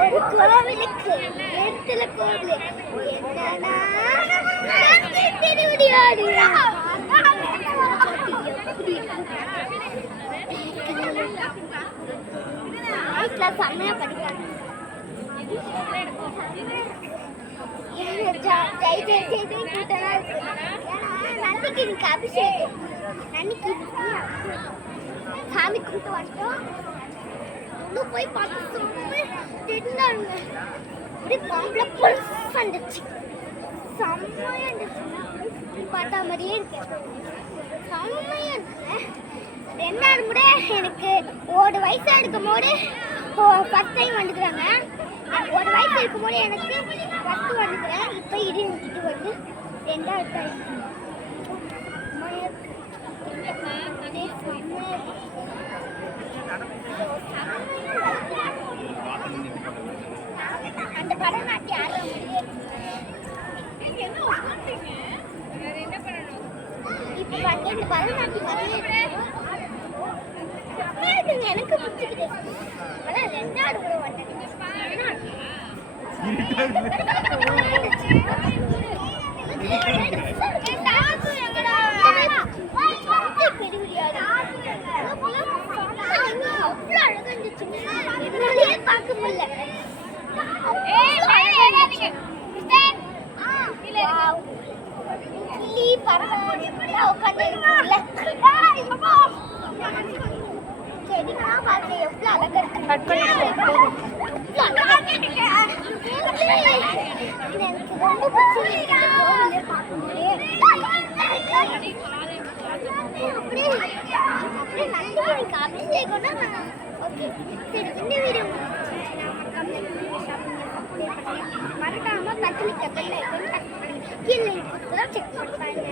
ஒரு கோவிலுக்கு இடத்துல கோவில் என்னன்னா திருவிடியாடு செம்மையா படிக்கிறாங்க. நன்னிக்கு எனக்கு அபிஷேகம் நன்னிக்கு சாமி கும்பிட்டு வந்துட்டோம். போய் பார்த்து தின்னாங்க. அப்படி பாம்புல புல்ஸ் வந்துச்சு. செம்மையா இருந்துச்சு. பார்த்தா மாதிரியே இருக்கு. செம்மையா இருக்கு. ரெண்டாவது முறை எனக்கு ஒரு வயசா இருக்கும் போது ஃபர்ஸ்ட் டைம் வந்துக்கிறாங்க. ஒரு வயசு இருக்கும் போது எனக்கு ஃபர்ஸ்ட் வந்துக்கிறேன். இப்போ இது வந்து ரெண்டாவது டைம். அந்த பரதநாட்டியம் இப்போ இந்த பரதநாட்டியம் எனக்கு பிடிச்சிக்கிட்டு ஆனால் ரெண்டாவது முறை வந்தேன். அவ்வளோ அழகா இருந்துச்சு. என்னாலேயே பார்க்க முடியல. செடிகள்லாம் பார்த்து எவ்வளோ அழகா இருக்கு. எனக்கு ரொம்ப பிடிச்சிருக்கு. கோவிலே பார்க்கும்போது அப்படியே நன்றிக்கு அபிஷேகம்னா ஓகே. சரி, இந்த வீடியோ மறக்காம பத்திரிக்கை கீழே செக் பண்ணி பாருங்க.